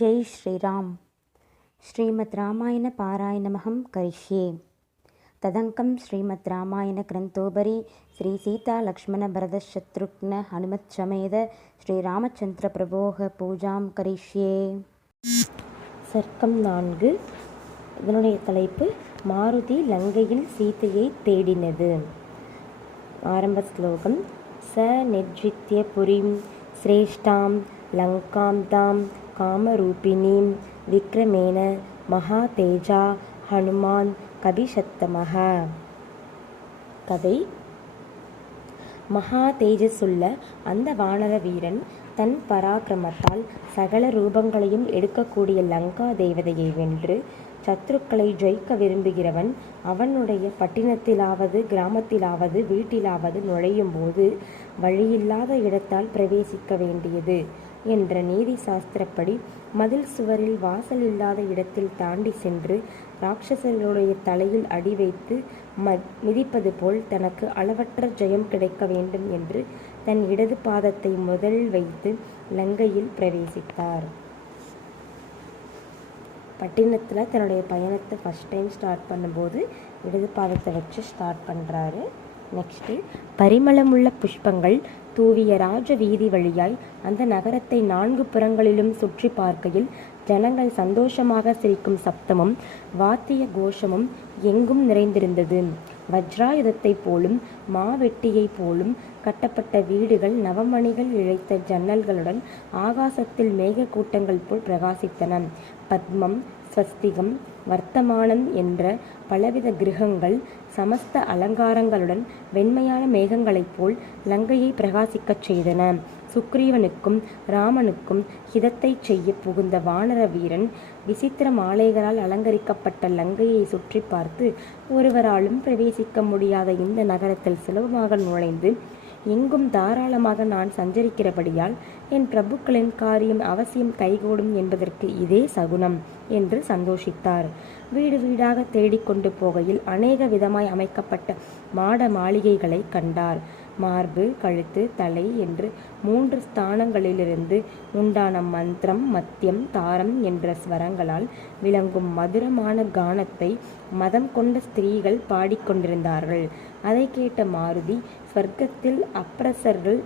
ஜெய் ஸ்ரீராம். ஸ்ரீமத் ராமாயண பாராயணமகம் கரிஷ்யே. ததங்கம் ஸ்ரீமத் ராமாயண கிரந்தோபரி ஸ்ரீ சீதா லக்ஷ்மண பரத சத்ருக்ன ஹனுமத் சமேத ஸ்ரீ ராமச்சந்திர பிரபோக பூஜாம் கரிஷ்யே. சர்க்கம் நான்கு. இதனுடைய தலைப்பு மாருதி லங்கையில் சீதையை தேடினது. ஆரம்ப ஸ்லோகம். ச நிர்ஜித்ய புரிம் சிரேஷ்டாம் லங்காந்தாம் தாம் காமரூபிணீம் விக்ரமேண மகாதேஜா ஹனுமான் கபிசத்தமக கதை. மகா தேஜஸுள்ள அந்த வானர வீரன் தன் பராக்கிரமத்தால் சகல ரூபங்களையும் எடுக்கக்கூடிய லங்கா தேவதையை வென்று சத்ருக்களை ஜெயிக்க விரும்புகிறவன் அவனுடைய பட்டினத்திலாவது கிராமத்திலாவது வீட்டிலாவது நுழையும் போது வழியில்லாத இடத்தால் பிரவேசிக்க வேண்டியது. என்ற நீதி சாஸ்திரப்படி மதில் சுவரில் வாசல் இல்லாத இடத்தில் தாண்டி சென்று ராட்சசர்களுடைய தலையில் அடி வைத்து ம மிதிப்பது போல் தனக்கு அளவற்ற ஜெயம் கிடைக்க வேண்டும் என்று தன் இடது பாதத்தை முதலில் வைத்து லங்கையில் பிரவேசித்தார். பட்டினத்தில் தன்னுடைய பயணத்தை ஃபஸ்ட் டைம் ஸ்டார்ட் பண்ணும்போது இடது பாதத்தை வச்சு ஸ்டார்ட் பண்ணுறாரு நெக்ஸ்ட்டு பரிமளமுள்ள புஷ்பங்கள் தூவிய ராஜ வீதி வழியாய் அந்த நகரத்தை நான்கு புறங்களிலும் சுற்றி பார்க்கையில் ஜனங்கள் சந்தோஷமாக சிரிக்கும் சப்தமும் வாத்திய கோஷமும் எங்கும் நிறைந்திருந்தது. வஜ்ராயுதத்தைப் போலும் மாவெட்டியைப் போலும் கட்டப்பட்ட வீடுகள் நவமணிகள் இழைத்த ஜன்னல்களுடன் ஆகாசத்தில் மேகக்கூட்டங்கள் போல் பிரகாசித்தன. பத்மம் ஸ்வஸ்திகம் வர்த்தமானம் என்ற பலவித கிரகங்கள் சமஸ்த அலங்காரங்களுடன் வெண்மையான மேகங்களைப் போல் லங்கையை பிரகாசிக்கச் செய்தன. சுக்ரீவனுக்கும் ராமனுக்கும் ஹிதத்தை செய்ய புகுந்த வானர வீரன் விசித்திர மாலைகளால் அலங்கரிக்கப்பட்ட லங்கையை சுற்றி பார்த்து ஒருவராலும் பிரவேசிக்க முடியாத இந்த நகரத்தில் சுலபமாக நுழைந்து எங்கும் தாராளமாக நான் சஞ்சரிக்கிறபடியால் என் பிரபுக்களின் காரியம் அவசியம் கைகூடும் என்பதற்கு இதே சகுனம் என்று சந்தோஷித்தார். வீடு வீடாக தேடிக்கொண்டு போகையில் அநேக விதமாய் அமைக்கப்பட்ட மாட மாளிகைகளை கண்டார். மார்பு கழுத்து தலை என்று மூன்று ஸ்தானங்களிலிருந்து உண்டான மந்திரம் மத்தியம் தாரம் என்ற ஸ்வரங்களால் விளங்கும் மதுரமான கானத்தை மதம் கொண்ட ஸ்திரீகள் பாடிக்கொண்டிருந்தார்கள் அதை கேட்ட மாருதி ஸ்வர்க்கத்தில் அப்ரசர்கள்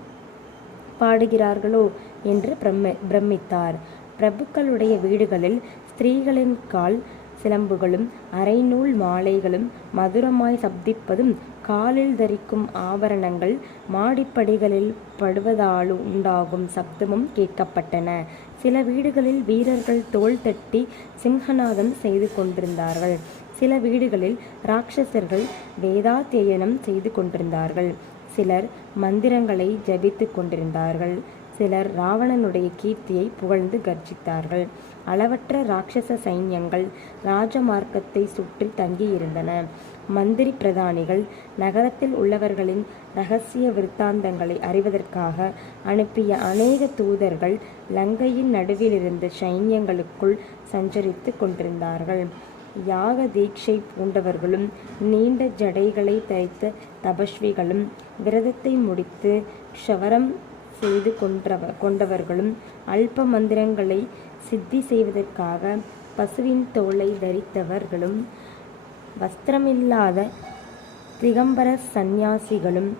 பாடுகிறார்களோ? என்று பிரம்ம பிரமித்தார். பிரபுக்களுடைய வீடுகளில் ஸ்திரீகளின் கால் சிலம்புகளும் அரைநூல் மாலைகளும் மதுரமாய் சப்திப்பதும் காலில் தரிக்கும் ஆபரணங்கள் மாடிப்படிகளில் படுவதாலும் உண்டாகும் சப்தமும் கேட்கப்பட்டன. சில வீடுகளில் வீரர்கள் தோள் தட்டி சிம்ஹநாதம் செய்து கொண்டிருந்தார்கள். சில வீடுகளில் ராட்சசர்கள் வேதாத்தியனம் செய்து கொண்டிருந்தார்கள். சிலர் மந்திரங்களை ஜபித்து கொண்டிருந்தார்கள். சிலர் ராவணனுடைய கீர்த்தியை புகழ்ந்து கர்ஜித்தார்கள். அளவற்ற ராட்சச சைன்யங்கள் ராஜமார்க்கத்தை சுற்றி தங்கியிருந்தன. மந்திரி பிரதானிகள் நகரத்தில் உள்ளவர்களின் ரகசிய விருத்தாந்தங்களை அறிவதற்காக அனுப்பிய அநேக தூதர்கள் லங்கையின் நடுவிலிருந்து சைன்யங்களுக்குள் சஞ்சரித்து கொண்டிருந்தார்கள். யாக தீட்சை பூண்டவர்களும் நீண்ட ஜடைகளை தைத்த தபஸ்விகளும் விரதத்தை முடித்து க்ஷவரம் செய்து கொன்றவ கொண்டவர்களும் அல்ப மந்திரங்களை சித்தி செய்வதற்காக பசுவின் தோலை தரித்தவர்களும் வஸ்திரமில்லாத திகம்பர சந்நியாசிகளும்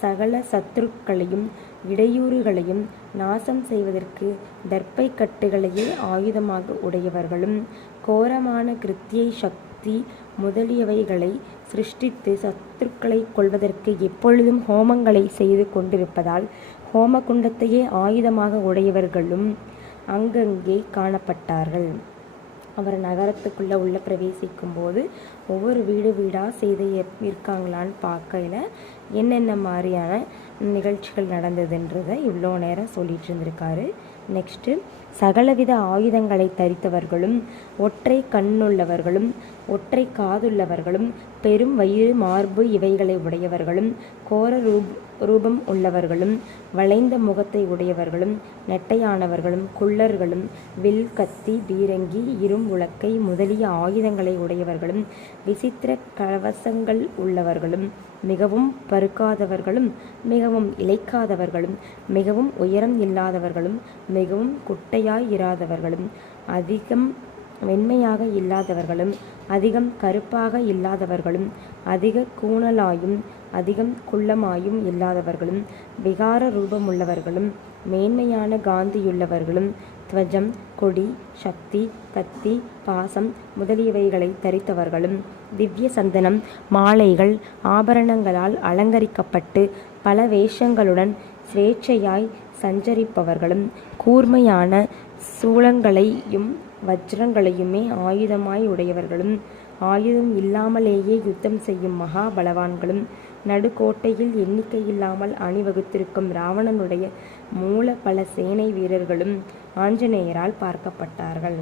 சகல சத்துருக்களையும் இடையூறுகளையும் நாசம் செய்வதற்கு தர்ப்பை கட்டுகளையே ஆயுதமாக உடையவர்களும் கோரமான கிருத்தியை சக்தி முதலியவைகளை சிருஷ்டித்து சத்துருக்களை கொள்வதற்கு எப்பொழுதும் ஹோமங்களை செய்து கொண்டிருப்பதால் ஹோமகுண்டத்தையே ஆயுதமாக உடையவர்களும் அங்கங்கே காணப்பட்டார்கள். அவர் நகரத்துக்குள்ளே உள்ள பிரவேசிக்கும் போது ஒவ்வொரு வீடு வீடாக செய்து இருக்காங்களான்னு பார்க்கையில் என்னென்ன மாதிரியான நிகழ்ச்சிகள் நடந்ததுன்றதை இவ்வளோ நேரம் சொல்லிட்டு இருந்திருக்காரு. நெக்ஸ்ட்டு சகலவித ஆயுதங்களை தரித்தவர்களும் ஒற்றை கண்ணுள்ளவர்களும் ஒற்றை காதுள்ளவர்களும் பெரும் வயிறு மார்பு இவைகளை உடையவர்களும் கோர ரூப் ரூபம் உள்ளவர்களும் வளைந்த முகத்தை உடையவர்களும் நெட்டையானவர்களும் குள்ளர்களும் வில் கத்தி பீரங்கி இரும்புலக்கை முதலிய ஆயுதங்களை உடையவர்களும் விசித்திர கவசங்கள் உள்ளவர்களும் மிகவும் பருக்காதவர்களும் மிகவும் இழைக்காதவர்களும் மிகவும் உயரம் இல்லாதவர்களும் மிகவும் குட்டையாய் இராதவர்களும் அதிகம் வெண்மையாக இல்லாதவர்களும் அதிகம் கருப்பாக இல்லாதவர்களும் அதிக கூணலாயும் அதிகம் குள்ளமாயும் இல்லாதவர்களும் விகார ரூபமுள்ளவர்களும் மேன்மையான காந்தியுள்ளவர்களும் துவஜம் கொடி சக்தி கத்தி பாசம் முதலியவைகளை தரித்தவர்களும் திவ்ய சந்தனம் மாலைகள் ஆபரணங்களால் அலங்கரிக்கப்பட்டு பல வேஷங்களுடன் ஸ்வேച്ഛையாய் சஞ்சரிப்பவர்களும் கூர்மையான சூலங்களையும் வஜ்ரங்களையுமே ஆயுதமாய் உடையவர்களும் ஆயுதம் இல்லாமலேயே யுத்தம் செய்யும் மகா பலவான்களும் நடுக்கோட்டையில் எண்ணிக்கையில்லாமல் அணிவகுத்திருக்கும் இராவணனுடைய மூல பல சேனை வீரர்களும் ஆஞ்சநேயரால் பார்க்கப்பட்டார்கள்.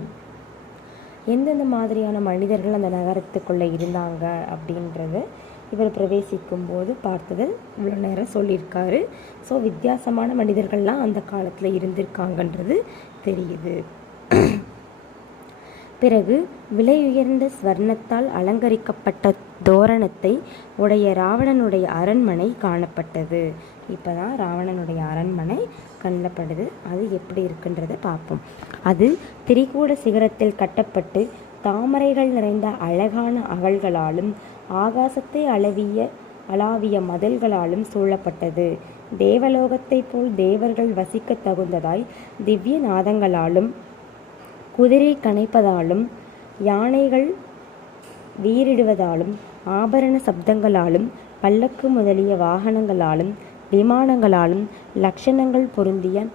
எந்தெந்த மாதிரியான மனிதர்கள் அந்த நகரத்துக்குள்ளே இருந்தாங்க அப்படின்றது இவர் பிரவேசிக்கும் போது பார்த்தது இவ்வளோ நேரம் சொல்லியிருக்காரு. ஸோ வித்தியாசமான மனிதர்கள்லாம் அந்த காலத்தில் இருந்திருக்காங்கன்றது தெரியுது. பிறகு விலையுயர்ந்த ஸ்வர்ணத்தால் அலங்கரிக்கப்பட்ட தோரணத்தை உடைய ராவணனுடைய அரண்மனை காணப்பட்டது. இப்போ தான் ராவணனுடைய அரண்மனை கண்ணப்படுது அது எப்படி இருக்குன்றதை பார்ப்போம். அது திரிகூட சிகரத்தில் கட்டப்பட்டு தாமரைகள் நிறைந்த அழகான அகழ்களாலும் ஆகாசத்தை அளவிய அளாவிய மதில்களாலும் சூழப்பட்டது. தேவலோகத்தைப் போல் தேவர்கள் வசிக்க தகுந்ததாய் திவ்ய நாதங்களாலும் குதிரை கனைப்பதாலும் யானைகள் வீரிடுவதாலும் ஆபரண சப்தங்களாலும் பல்லக்கு முதலிய வாகனங்களாலும் விமானங்களாலும் லட்சணங்கள் பொருந்திய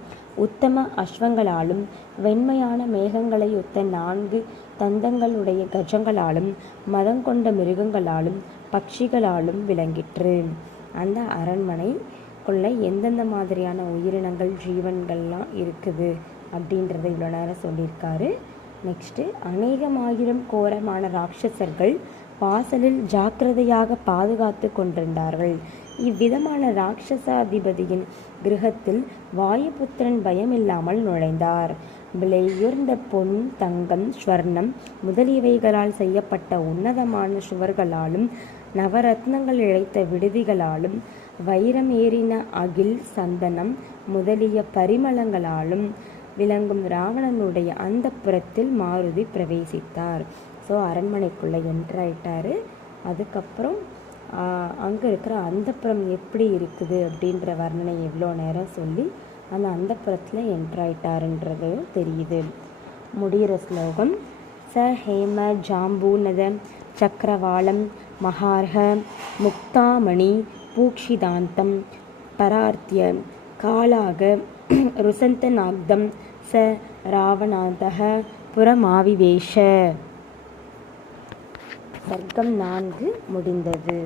உத்தம அஸ்வங்களாலும் வெண்மையான மேகங்களை ஒத்த நான்கு தந்தங்களுடைய கஜங்களாலும் மதங்கொண்ட மிருகங்களாலும் பட்சிகளாலும் விளங்கிற்று. அந்த அரண்மனை கொள்ள எந்தெந்த மாதிரியான உயிரினங்கள் ஜீவன்கள்லாம் இருக்குது அப்படின்றத இவ்வளோ நேரம் சொல்லியிருக்காரு. நெக்ஸ்ட்டு அநேகமாயிரம் கோரமான ராட்சசர்கள் வாசலில் ஜாக்கிரதையாக பாதுகாத்து கொண்டிருந்தார்கள். இவ்விதமான ராட்சசாதிபதியின் கிரகத்தில் வாயுபுத்திரன் பயமில்லாமல் நுழைந்தார். விலையுயர்ந்த பொன் தங்கம் ஸ்வர்ணம் முதலியவைகளால் செய்யப்பட்ட உன்னதமான சுவர்களாலும் நவரத்னங்கள் இழைத்த விடுதிகளாலும் வைரம் ஏறின அகில் சந்தனம் முதலிய பரிமளங்களாலும் விளங்கும் ராவணனுடைய அந்த புறத்தில் மாருதி பிரவேசித்தார். ஸோ அரண்மனைக்குள்ளே என்ட்ராயிட்டார் அதுக்கப்புறம் அங்கே இருக்கிற அந்தப்புறம் எப்படி இருக்குது அப்படின்ற வர்ணனை எவ்வளோ நேரம் சொல்லி அந்த அந்தப்புறத்தில் என்ட்ராயிட்டாருன்றது தெரியுது. முடிகிற ஸ்லோகம் ச ஹேம ஜாம்பூனத சக்கரவாளம் மகார்ஹ முக்தாமணி பூக்ஷிதாந்தம் பரார்த்திய காலாக ருசந்தநாக்தம் ச ராவணாந்தக புறமாவிவேஷ. சர்க்கம் நான்கு முடிந்தது.